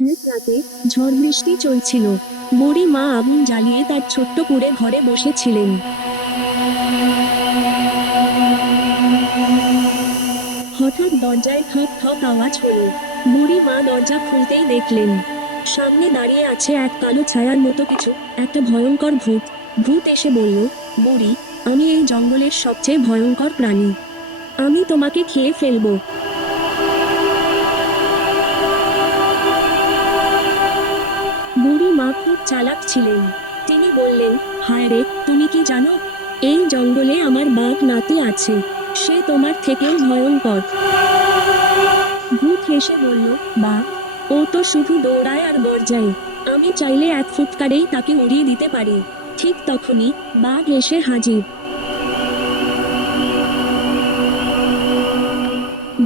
এক রাতে ঝড় বৃষ্টি চলছিল। বুড়ি মা আগুন জ্বালিয়ে তার ছোট্ট কুঁড়ে ঘরে বসেছিলেন। হঠাৎ দরজায় ঠক ঠক আওয়াজ হলো। বুড়ি মা দরজা খুলতেই দেখলেন সামনে দাঁড়িয়ে আছে এক কালো ছায়ার মতো কিছু, একটা ভয়ঙ্কর ভূত। ভূত এসে বলল, বুড়ি, আমি এই জঙ্গলের সবচেয়ে ভয়ঙ্কর প্রাণী। আমি তোমাকে খেয়ে ফেলবো। বুড়ি মা খুব চালাক ছিলেন। তিনি বললেন, হায় রে, তুমি কি জানো, এই জঙ্গলে আমার বাঘ নাতি আছে। সে তোমার থেকেও ভয়ঙ্কর। ভূত হেসে বলল, বাঘ? ও তো শুধু দৌড়ায় আর গর্জায়। আমি চাইলে এক ফুৎকারেই তাকে উড়িয়ে দিতে পারি। ঠিক তখনই বাঘ এসে হাজির।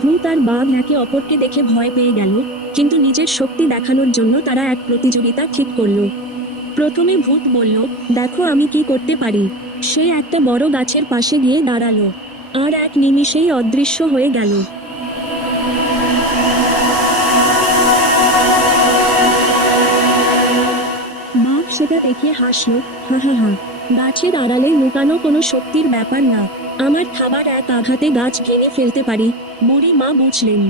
ভূত আর বাঘ একে অপরকে দেখে ভয় পেয়ে গেল, কিন্তু নিজের শক্তি দেখানোর জন্য তারা এক প্রতিযোগিতা ঠিক করলো। প্রথমে ভূত বলল, দেখো আমি কি করতে পারি। সে একটা বড় গাছের পাশে গিয়ে দাঁড়ালো, আর এক নিমিষেই অদৃশ্য হয়ে গেল। বাঘ সেটা দেখে হাসলো, হা হা হা, গাছের আড়ালে লুকানো কোনো শক্তির ব্যাপার না। আমার খাবার এক আঘাতে গাছ ভেঙে ফেলতে পারি। বুড়ি মা বুঝলেন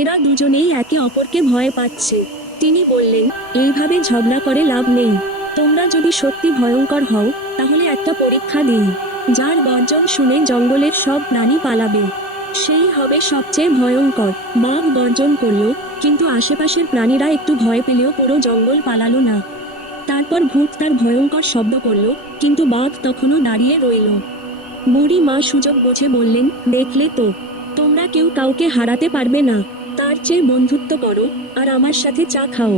এরা দুজনেই একে অপরকে ভয় পাচ্ছে। তিনি বললেন, এইভাবে ঝগড়া করে লাভ নেই। তোমরা যদি সত্যি ভয়ঙ্কর হও, তাহলে একটা পরীক্ষা দিই। যার গর্জন শুনে জঙ্গলের সব প্রাণী পালাবে, সেই হবে সবচেয়ে ভয়ঙ্কর। বাঘ গর্জন করলো, কিন্তু আশেপাশের প্রাণীরা একটু ভয় পেলেও পুরো জঙ্গল পালালো না। তারপর ভূত তার ভয়ঙ্কর শব্দ করলো, কিন্তু বাঘ তখনও দাঁড়িয়ে রইল। বুড়ি মা সুযোগ বুঝে বললেন, দেখলে তো, তোমরা কেউ কাউকে হারাতে পারবে না। তার চেয়ে বন্ধুত্ব করো আর আমার সাথে চা খাও।